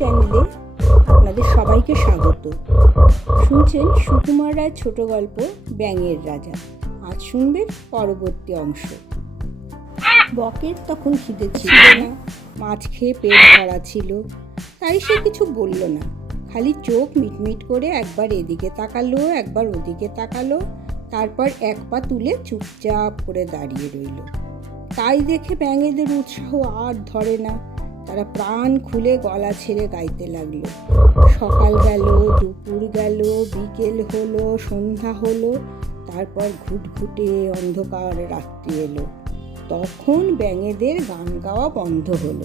চ্যানেলে আপনাদের সবাইকে স্বাগত। শুনছেন সুকুমার রায় ছোট গল্প, ব্যাঙের রাজা। আজ শুনবেন পরবর্তী অংশ। বকের তখন খিদে ছিল না, মাছ খেয়ে পেট ভরা ছিল, তাই সে কিছু বলল না। খালি চোখ মিটমিট করে একবার এদিকে তাকালো, একবার ওদিকে তাকালো, তারপর এক পা তুলে চুপচাপ করে দাঁড়িয়ে রইল। তাই দেখে ব্যাঙেদের উৎসাহ আর ধরে না। তারা প্রাণ খুলে গলা ছেড়ে গাইতে লাগল। সকাল গেল, দুপুর গেল, বিকেল হলো, সন্ধ্যা হলো, তারপর ঘুটঘুটে অন্ধকার রাত্রি এলো। তখন ব্যাঙেদের গান গাওয়া বন্ধ হলো।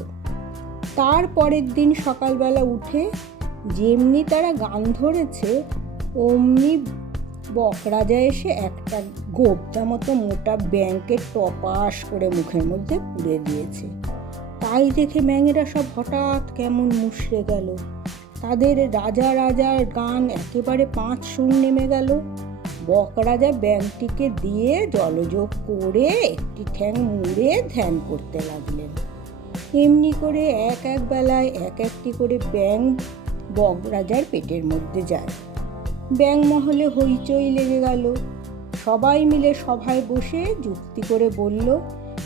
তারপরের দিন সকালবেলা উঠে যেমনি তারা গান ধরেছে, অমনি বকরাজা এসে একটা গোবদা মতো মোটা ব্যাংকের টপাস করে মুখের মধ্যে পুড়ে দিয়েছে। তাই দেখে ম্যাঙেরা সব হঠাৎ কেমন মুশড়ে গেল। তাদের রাজা রাজার গান একেবারে পাঁচ সুর নেমে গেল। বকরাজা ব্যাংকটিকে দিয়ে জলযোগ করে একটি ঠ্যাং মুড়ে ধ্যান করতে লাগলেন। এমনি করে এক এক বেলায় এক একটি করে ব্যাং বক রাজার পেটের মধ্যে যায়। ব্যাং মহলে হইচই লেগে গেল। সবাই মিলে সভায় বসে যুক্তি করে বলল,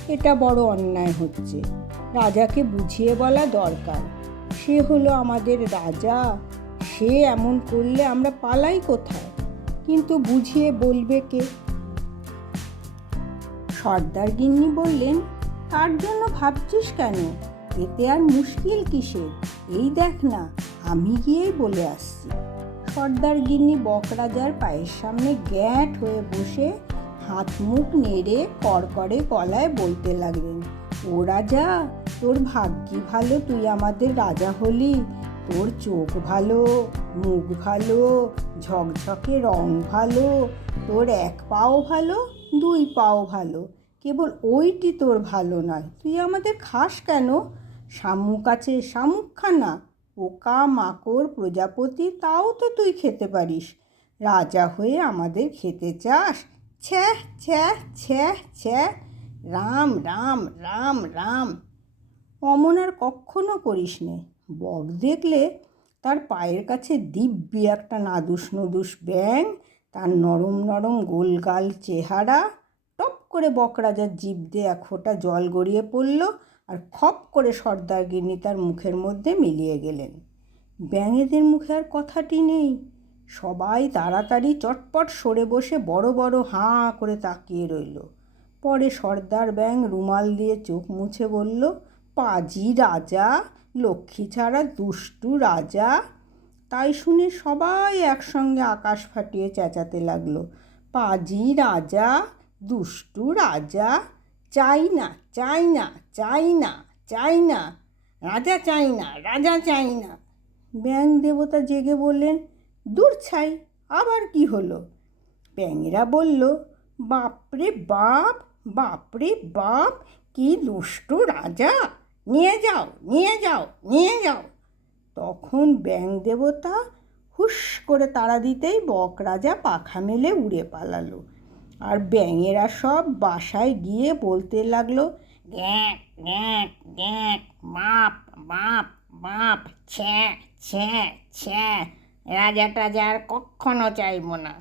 এটা বড় অন্যায় হচ্ছে। রাজাকে বুঝিয়ে বলা দরকার। সে হলো আমাদের রাজা। সে এমন করলে আমরা পালাই কোথায়? কিন্তু বুঝিয়ে বলবে কে? সর্দার গিন্নি বললেন, তার জন্য ভাবছিস কেন? এতে আর মুশকিল কিসের? এই দেখ না, আমি গিয়েই বলে আসছি। সর্দার গিন্নি বকরাজার পায়ের সামনে গ্যাট হয়ে বসে হাত মুখ নেড়ে কড়কড়ে গলায় বলতে লাগলেন, ও রাজা তোর ভাগ্যি ভালো, তুই আমাদের রাজা হলি। তোর চোখ ভালো, মুখ ভালো, ঝকঝকে রং ভালো, তোর এক পাও ভালো, দুই পাও ভালো। কেবল ওইটি তোর ভালো নয়, তুই আমাদের খাস কেন? শামুক আছে শামুক খানা পোকা, মাকড়, প্রজাপতি, তাও তো তুই খেতে পারিস। রাজা হয়ে আমাদের খেতে চাস? ছ্যাঁ ছ্যাঁ ছ্যাঁ ছ্যাঁ। রাম রাম রাম রাম। অমন আর কখনো করিস নে বক দেখলে তার পায়ের কাছে দিব্যি একটা নাদুস নদুস ব্যাং তার নরম নরম গোলগাল চেহারা, টপ করে বকরাজার জিভ দিয়ে এক জল গড়িয়ে পড়ল আর খপ করে সর্দার গিন্নি তার মুখের মধ্যে মিলিয়ে গেলেন। ব্যাঙেদের মুখে আর কথাটি নেই। সবাই তাড়াতাড়ি চটপট সরে বসে বড় বড় হাঁ করে তাকিয়ে রইল। পরে সর্দার ব্যাং রুমাল দিয়ে চোখ মুছে বলল পাজি রাজা, লক্ষ্মী ছাড়া দুষ্টু রাজা। তাই শুনে সবাই একসঙ্গে আকাশ ফাটিয়ে চেঁচাতে লাগল। পাজি রাজা, দুষ্টু রাজা, চাই না চাই না চাই না চাই না, রাজা চাই না, রাজা চাই না। ব্যাং দেবতা জেগে বললেন, দূর ছাই, আবার কি হলো? ব্যাঙেরা বলল, বাপরে বাপ বাপরে বাপ, কি দুষ্টু রাজা? নিয়ে যাও নিয়ে যাও নিয়ে যাও। তখন ব্যাং দেবতা হুস করে তাড়া দিতেই বক রাজা পাখা মেলে উড়ে পালালো। আর ব্যাঙেরা সব বাসায় গিয়ে বলতে লাগল গ্যাক গ্যাক গ্যাক বাপ বাপ বাপ ছ্যা ছ্যা ছ্যা রাজা টাজা আর চাইব না।